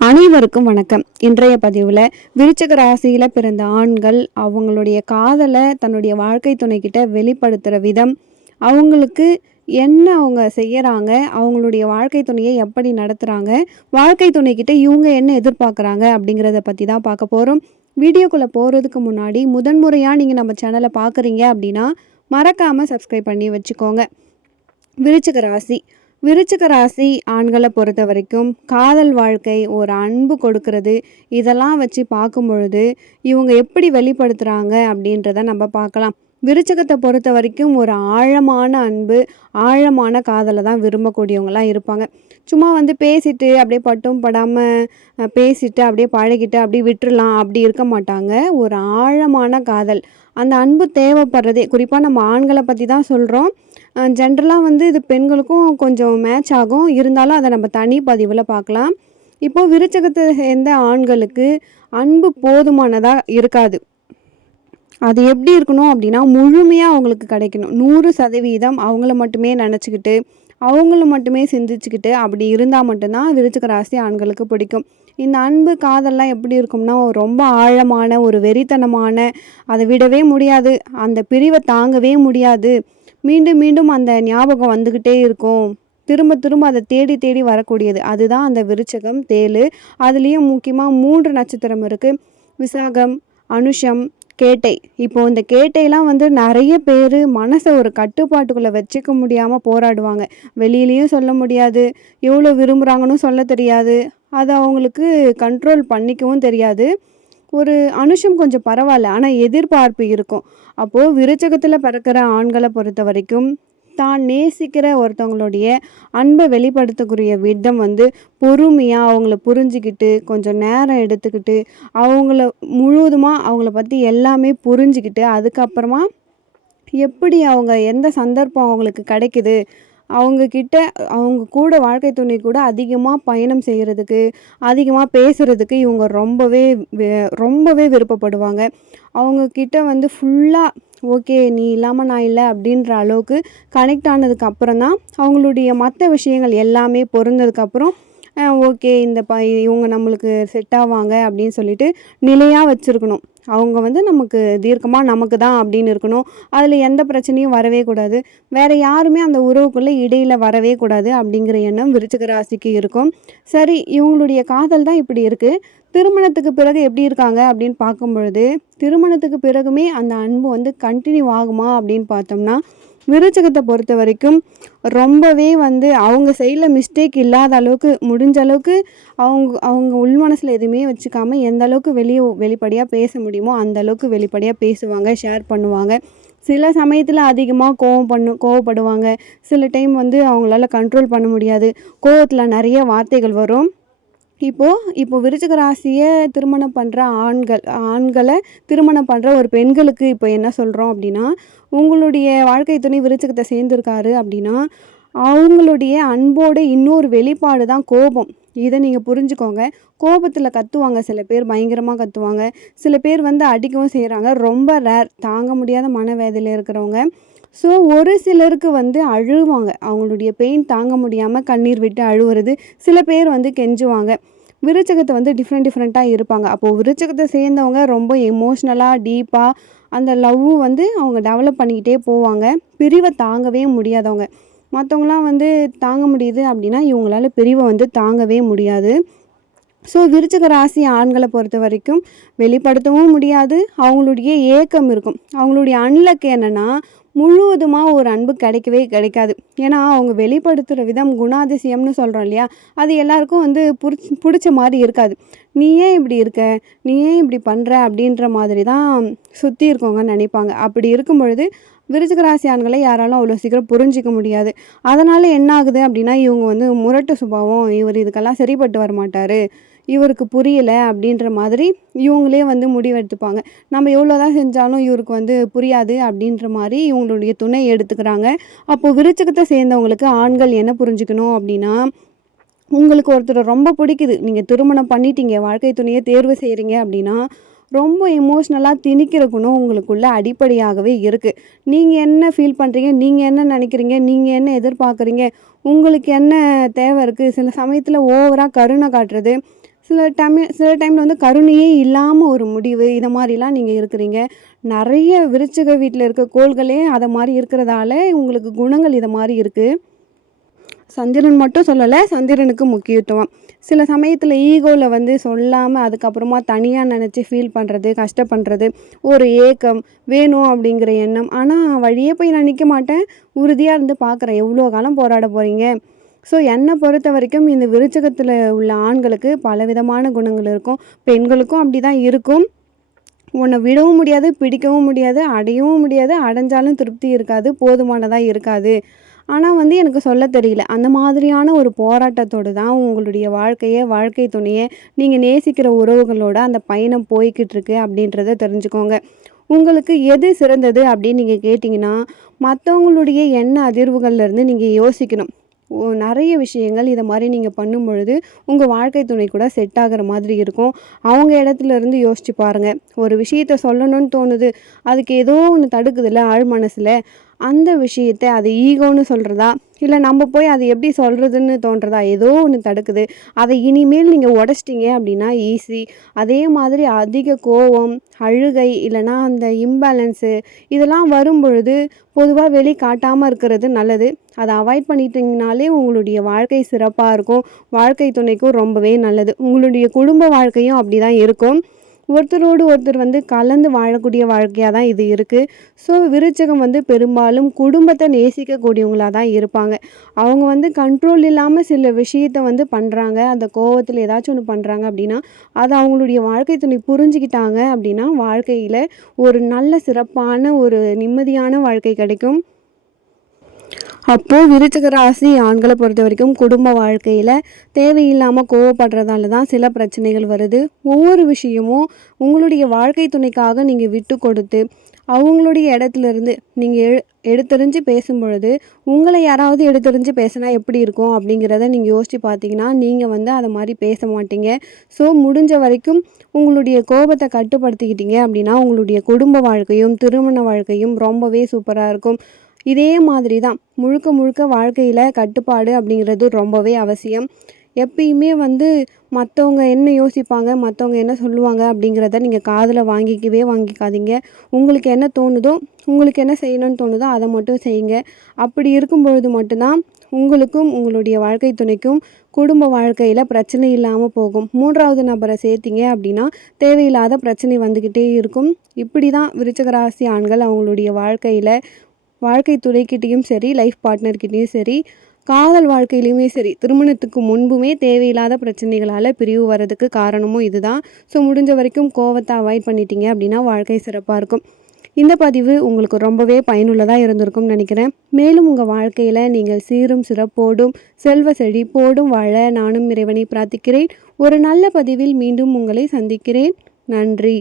அனைவருக்கும் வணக்கம். இன்றைய பதிவில் விருச்சக ராசியில் பிறந்த ஆண்கள் அவங்களுடைய காதலை தன்னுடைய வாழ்க்கை துணைக்கிட்ட வெளிப்படுத்துகிற விதம் அவங்களுக்கு என்ன அவங்க செய்கிறாங்க அவங்களுடைய வாழ்க்கை துணையை எப்படி நடத்துகிறாங்க வாழ்க்கை துணைக்கிட்ட இவங்க என்ன எதிர்பார்க்குறாங்க அப்படிங்கிறத பற்றி தான் பார்க்க போகிறோம் வீடியோக்குள்ளே போகிறதுக்கு முன்னாடி முதன்முறையாக நீங்கள் நம்ம சேனலை பார்க்குறீங்க அப்படின்னா மறக்காமல் சப்ஸ்கிரைப் பண்ணி வச்சுக்கோங்க. விருச்சக ராசி விருச்சிக ராசி ஆண்களை பொறுத்த வரைக்கும் காதல் வாழ்க்கை ஒரு அன்பு கொடுக்கறது. இதெல்லாம் வச்சு பார்க்கும் பொழுது இவங்க எப்படி வெளிப்படுத்துகிறாங்க அப்படின்றத நம்ம பார்க்கலாம். விருச்சகத்தை பொறுத்த வரைக்கும் ஒரு ஆழமான அன்பு ஆழமான காதலை தான் விரும்பக்கூடியவங்களாம் இருப்பாங்க. சும்மா வந்து பேசிட்டு அப்படியே பட்டும் படாமல் பேசிட்டு அப்படியே பழகிட்டு அப்படியே விட்டுடலாம் அப்படி இருக்க மாட்டாங்க. ஒரு ஆழமான காதல். அந்த அன்பு தேவைப்படுறதே குறிப்பாக நம்ம ஆண்களை பற்றி தான் சொல்கிறோம் ஜென்ரலாக வந்து இது பெண்களுக்கும் கொஞ்சம் மேட்ச் ஆகும். இருந்தாலும் அதை நம்ம தனி பதிவில் பார்க்கலாம். இப்போது விருச்சகத்தை சேர்ந்த ஆண்களுக்கு அன்பு போதுமானதாக இருக்காது. அது எப்படி இருக்கணும் அப்படின்னா முழுமையாக அவங்களுக்கு கிடைக்கணும். நூறு சதவீதம் அவங்கள மட்டுமே நினச்சிக்கிட்டு அவங்கள மட்டுமே சிந்திச்சுக்கிட்டு அப்படி இருந்தால் மட்டும்தான் விருச்சிக ராசி ஆண்களுக்கு பிடிக்கும். இந்த அன்பு காதல்லாம் எப்படி இருக்கும்னா ரொம்ப ஆழமான ஒரு வெறித்தனமான அதை விடவே முடியாது. அந்த பிரிவை தாங்கவே முடியாது. மீண்டும் மீண்டும் அந்த ஞாபகம் வந்துக்கிட்டே இருக்கும். திரும்ப திரும்ப அதை தேடி தேடி வரக்கூடியது. அதுதான் அந்த விருச்சகம் தேளு. அதுலேயும் முக்கியமாக மூன்று நட்சத்திரம் இருக்குது விசாகம் அனுஷம் கேட்டை. இப்போ இந்த கேட்டையெல்லாம் வந்து நிறைய பேர் மனசை ஒரு கட்டுப்பாட்டுக்குள்ளே வச்சுக்க முடியாமல் போராடுவாங்க. வெளியிலையும் சொல்ல முடியாது. எவ்வளோ விரும்புகிறாங்கன்னு சொல்ல தெரியாது. அதை அவங்களுக்கு கண்ட்ரோல் பண்ணிக்கவும் தெரியாது. ஒரு அனுஷம் கொஞ்சம் பரவாயில்ல ஆனால் எதிர்பார்ப்பு இருக்கும். அப்போது விருச்சகத்தில் பிறக்கிற ஆண்களை பொறுத்த வரைக்கும் தான் நேசிக்கிற ஒருத்தவங்களுடைய அன்பை வெளிப்படுத்தக்கூடிய விதம் வந்து பொறுமையாக அவங்கள புரிஞ்சுக்கிட்டு கொஞ்சம் நேரம் எடுத்துக்கிட்டு அவங்கள முழுவதுமாக அவங்கள பற்றி எல்லாமே புரிஞ்சுக்கிட்டு அதுக்கப்புறமா எப்படி அவங்க எந்த சந்தர்ப்பம் அவங்களுக்கு கிடைக்குது அவங்கக்கிட்ட அவங்க கூட வாழ்க்கை துணை கூட அதிகமாக பயணம் செய்கிறதுக்கு அதிகமாக பேசுகிறதுக்கு இவங்க ரொம்பவே ரொம்பவே விருப்பப்படுவாங்க. அவங்கக்கிட்ட வந்து ஃபுல்லாக ஓகே நீ இல்லாமல் நான் இல்லை அப்படின்ற அளவுக்கு கனெக்ட் ஆனதுக்கு அப்புறம் தான் அவங்களுடைய மற்ற விஷயங்கள் எல்லாமே பொருந்ததுக்கப்புறம் ஓகே இந்த ப இவங்க நம்மளுக்கு செட் ஆவாங்க அப்படின்னு சொல்லிட்டு நிலையாக வச்சுருக்கணும். அவங்க வந்து நமக்கு தீர்க்கமாக நமக்கு தான் அப்படின்னு இருக்கணும். அதில் எந்த பிரச்சனையும் வரவே கூடாது. வேறு யாருமே அந்த உறவுக்குள்ளே இடையில் வரவே கூடாது அப்படிங்கிற எண்ணம் விருச்சிக ராசிக்கு இருக்கும். சரி இவங்களுடைய காதல் தான் இப்படி இருக்குது திருமணத்துக்கு பிறகு எப்படி இருக்காங்க அப்படின்னு பார்க்கும் பொழுது திருமணத்துக்கு பிறகுமே அந்த அன்பு வந்து கண்டினியூ ஆகுமா அப்படின்னு பார்த்தோம்னா விருச்சகத்தை பொறுத்த வரைக்கும் ரொம்பவே வந்து அவங்க சைடில் மிஸ்டேக் இல்லாத அளவுக்கு முடிஞ்ச அளவுக்கு அவங்க அவங்க உள் மனசில் எதுவுமே வச்சுக்காமல் எந்த அளவுக்கு வெளியே வெளிப்படையாக பேச முடியுமோ அந்த அளவுக்கு வெளிப்படையாக பேசுவாங்க ஷேர் பண்ணுவாங்க. சில சமயத்தில் அதிகமாக கோவம் பண்ணு கோவப்படுவாங்க. சில டைம் வந்து அவங்களால கண்ட்ரோல் பண்ண முடியாது. கோவத்தில் நிறைய வார்த்தைகள் வரும். இப்போது இப்போ விருச்சிக ராசியை திருமணம் பண்ணுற ஆண்கள் ஆண்களை திருமணம் பண்ணுற ஒரு பெண்களுக்கு இப்போ என்ன சொல்கிறோம் அப்படின்னா உங்களுடைய வாழ்க்கை துணை விருச்சிகத்தை சேர்ந்துருக்காரு அப்படின்னா அவங்களுடைய அன்போட இன்னொரு வெளிப்பாடு தான் கோபம். இதை நீங்கள் புரிஞ்சுக்கோங்க. கோபத்தில் கத்துவாங்க. சில பேர் பயங்கரமாக கத்துவாங்க. சில பேர் வந்து அடிக்கவும் செய்கிறாங்க ரொம்ப ரேர் தாங்க முடியாத மனவேதையில் இருக்கிறவங்க. ஸோ ஒரு சிலருக்கு வந்து அழுவாங்க. அவங்களுடைய பெயின் தாங்க முடியாமல் கண்ணீர் விட்டு அழுவுறது. சில பேர் வந்து கெஞ்சுவாங்க. விருச்சகத்தை வந்து டிஃப்ரெண்ட் டிஃப்ரெண்ட்டாக இருப்பாங்க. அப்போது விருச்சகத்தை சேர்ந்தவங்க ரொம்ப எமோஷ்னலாக டீப்பாக அந்த லவ்வும் வந்து அவங்க டெவலப் பண்ணிக்கிட்டே போவாங்க. பிரிவை தாங்கவே முடியாதவங்க. மற்றவங்களாம் வந்து தாங்க முடியுது அப்படின்னா இவங்களால பிரிவை வந்து தாங்கவே முடியாது. ஸோ விருச்சக ராசி ஆண்களை பொறுத்த வரைக்கும் வெளிப்படுத்தவும் முடியாது. அவங்களுடைய ஏக்கம் இருக்கும். அவங்களுடைய அன்லக் என்னென்னா முழுவதுமாக ஒரு அன்பு கிடைக்கவே கிடைக்காது. ஏன்னா அவங்க வெளிப்படுத்துகிற விதம் குணாதிசயம்னு சொல்கிறோம் இல்லையா? அது எல்லாருக்கும் வந்து புடிச் பிடிச்ச மாதிரி இருக்காது. நீ ஏன் இப்படி இருக்க? நீ ஏன் இப்படி பண்ணுற அப்படின்ற மாதிரி தான் சுற்றி இருக்கவங்கன்னு நினைப்பாங்க. அப்படி இருக்கும் பொழுது விருச்சிக ராசி ஆண்களை யாராலும் அவ்வளோ சீக்கிரம் புரிஞ்சிக்க முடியாது. அதனால் என்ன ஆகுது அப்படின்னா இவங்க வந்து முரட்டு சுபாவம் இவர் இதுக்கெல்லாம் சரிப்பட்டு வர மாட்டார் இவருக்கு புரியலை அப்படின்ற மாதிரி இவங்களே வந்து முடிவெடுத்துப்பாங்க. நம்ம எவ்வளோ தான் செஞ்சாலும் இவருக்கு வந்து புரியாது அப்படின்ற மாதிரி இவங்களுடைய துணை எடுத்துக்கிறாங்க. அப்போது விருச்சகத்தை சேர்ந்தவங்களுக்கு ஆண்கள் என்ன புரிஞ்சுக்கணும் அப்படின்னா உங்களுக்கு ஒருத்தரை ரொம்ப பிடிக்குது நீங்கள் திருமணம் பண்ணிட்டீங்க வாழ்க்கை துணையை தேர்வு செய்கிறீங்க அப்படின்னா ரொம்ப எமோஷ்னலாக திணிக்கிற குணம் உங்களுக்குள்ளே அடிப்படையாகவே இருக்குது நீங்கள் என்ன ஃபீல் பண்ணுறீங்க நீங்கள் என்ன நினைக்கிறீங்க நீங்கள் என்ன எதிர்பார்க்குறீங்க உங்களுக்கு என்ன தேவை இருக்குது சில சமயத்தில் ஓவராக கருணை காட்டுறது சில டைம் சில டைமில் வந்து கருணையே இல்லாமல் ஒரு முடிவு இதை மாதிரிலாம் நீங்கள் இருக்கிறீங்க. நிறைய விருச்சிக வீட்டில் இருக்க கோள்களே அதை மாதிரி இருக்கிறதால உங்களுக்கு குணங்கள் இதை மாதிரி இருக்குது சந்திரன் மட்டும் சொல்லலை சந்திரனுக்கு முக்கியத்துவம். சில சமயத்தில் ஈகோவில் வந்து சொல்லாமல் அதுக்கப்புறமா தனியாக நினச்சி ஃபீல் பண்ணுறது கஷ்டப்படுறது ஒரு ஏக்கம் வேணும் அப்படிங்கிற எண்ணம். ஆனால் வழியே போய் நான் நிற்க மாட்டேன். உறுதியாக இருந்து பார்க்குறேன் எவ்வளோ காலம் போராட போகிறீங்க ஸோ என்னை பொறுத்த வரைக்கும் இந்த விருச்சகத்தில் உள்ள ஆண்களுக்கு பலவிதமான குணங்கள் இருக்கும். பெண்களுக்கும் அப்படி தான் இருக்கும். உன்னை விடவும் முடியாது பிடிக்கவும் முடியாது அடையவும் முடியாது அடைஞ்சாலும் திருப்தி இருக்காது போதுமானதாக இருக்காது. ஆனால் வந்து எனக்கு சொல்ல தெரியல. அந்த மாதிரியான ஒரு போராட்டத்தோடு தான் உங்களுடைய வாழ்க்கையை வாழ்க்கை துணையை நீங்கள் நேசிக்கிற உறவுகளோட அந்த பயணம் போய்கிட்டு இருக்கு அப்படின்றத தெரிஞ்சுக்கோங்க. உங்களுக்கு எது சிறந்தது அப்படின்னு நீங்கள் கேட்டிங்கன்னா மற்றவங்களுடைய எண்ண அதிர்வுகள்லேருந்து நீங்கள் யோசிக்கணும். நிறைய விஷயங்கள் இதை மாதிரி நீங்கள் பண்ணும் பொழுது உங்கள் வாழ்க்கை துணை கூட செட் ஆகிற மாதிரி இருக்கும். அவங்க இடத்துல இருந்து யோசிச்சு பாருங்கள் ஒரு விஷயத்த சொல்லணும்னு தோணுது. அதுக்கு ஏதோ ஒன்று தடுக்குதுல்ல ஆழ் மனசில். அந்த விஷயத்தை அது ஈகோன்னு சொல்கிறதா இல்லை நம்ம போய் அது எப்படி சொல்கிறதுன்னு தோன்றதா? ஏதோ ஒன்று தடுக்குது. அதை இனிமேல் நீங்கள் உடச்சிட்டிங்க அப்படின்னா ஈஸி அதே மாதிரி அதிக கோவம் அழுகை இல்லைனா அந்த இம்பேலன்ஸு இதெல்லாம் வரும் பொழுது பொதுவாக வெளி காட்டாமல் இருக்கிறது நல்லது. அதை அவாய்ட் பண்ணிட்டீங்கனாலே உங்களுடைய வாழ்க்கை சிறப்பாக இருக்கும். வாழ்க்கை துணைக்கும் ரொம்பவே நல்லது. உங்களுடைய குடும்ப வாழ்க்கையும் அப்படி தான் இருக்கும். ஒருத்தரோடு ஒருத்தர் வந்து கலந்து வாழக்கூடிய வாழ்க்கையாக தான் இது இருக்குது ஸோ விருச்சகம் வந்து பெரும்பாலும் குடும்பத்தை நேசிக்கக்கூடியவங்களாக தான் இருப்பாங்க. அவங்க வந்து கண்ட்ரோல் இல்லாமல் சில விஷயத்தை வந்து பண்ணுறாங்க அந்த கோவத்தில் ஏதாச்சும் ஒன்று பண்ணுறாங்க அப்படின்னா அது அவங்களுடைய வாழ்க்கை துணை புரிஞ்சுக்கிட்டாங்க அப்படின்னா வாழ்க்கையில் ஒரு நல்ல சிறப்பான ஒரு நிம்மதியான வாழ்க்கை கிடைக்கும். அப்போது விருச்சிக ராசி ஆண்களை பொறுத்த வரைக்கும் குடும்ப வாழ்க்கையில் தேவையில்லாமல் கோவப்படுறதால தான் சில பிரச்சனைகள் வருது. ஒவ்வொரு விஷயமும் உங்களுடைய வாழ்க்கை துணைக்காக நீங்கள் விட்டு கொடுத்து அவங்களுடைய இடத்துல இருந்து நீங்கள் எ எடுத்தறிஞ்சு பேசும் பொழுது உங்களை யாராவது எடுத்தறிஞ்சு பேசினா எப்படி இருக்கும் அப்படிங்கிறத நீங்கள் யோசித்து பார்த்தீங்கன்னா நீங்கள் வந்து அதை மாதிரி பேச மாட்டீங்க. ஸோ முடிஞ்ச வரைக்கும் உங்களுடைய கோபத்தை கட்டுப்படுத்திக்கிட்டீங்க அப்படின்னா உங்களுடைய குடும்ப வாழ்க்கையும் திருமண வாழ்க்கையும் ரொம்பவே சூப்பராக இருக்கும். இதே மாதிரி தான் முழுக்க முழுக்க வாழ்க்கையில் கட்டுப்பாடு அப்படிங்கிறது ரொம்பவே அவசியம். எப்பயுமே வந்து மற்றவங்க என்ன யோசிப்பாங்க மற்றவங்க என்ன சொல்லுவாங்க அப்படிங்கிறத நீங்கள் காதில் வாங்கிக்கவே வாங்கிக்காதீங்க. உங்களுக்கு என்ன தோணுதோ உங்களுக்கு என்ன செய்யணும்னு தோணுதோ அதை மட்டும் செய்யுங்க. அப்படி இருக்கும் பொழுது மட்டும்தான் உங்களுக்கும் உங்களுடைய வாழ்க்கை துணைக்கும் குடும்ப வாழ்க்கையில் பிரச்சனை இல்லாமல் போகும். மூன்றாவது நபரை சேர்த்திங்க அப்படின்னா தேவையில்லாத பிரச்சனை வந்துக்கிட்டே இருக்கும். இப்படி தான் விருச்சகராசி ஆண்கள் அவங்களுடைய வாழ்க்கையில் வாழ்க்கை துணைக்கிட்டேயும் சரி லைஃப் பார்ட்னர்கிட்டேயும் சரி காதல் வாழ்க்கையிலையுமே சரி திருமணத்துக்கு முன்புமே தேவையில்லாத பிரச்சனைகளால் பிரிவு வர்றதுக்கு காரணமும் இதுதான். ஸோ முடிஞ்ச வரைக்கும் கோவத்தை அவாய்ட் பண்ணிட்டீங்க அப்படின்னா வாழ்க்கை சிறப்பாக இருக்கும். இந்த பதிவு உங்களுக்கு ரொம்பவே பயனுள்ளதாக இருந்திருக்கும்னு நினைக்கிறேன். மேலும் உங்கள் வாழ்க்கையில் நீங்கள் சீரும் சிறப்போடும் செல்வ செழிப்போடும் வாழ நானும் இறைவனை பிரார்த்திக்கிறேன். ஒரு நல்ல பதிவில் மீண்டும் உங்களை சந்திக்கிறேன். நன்றி.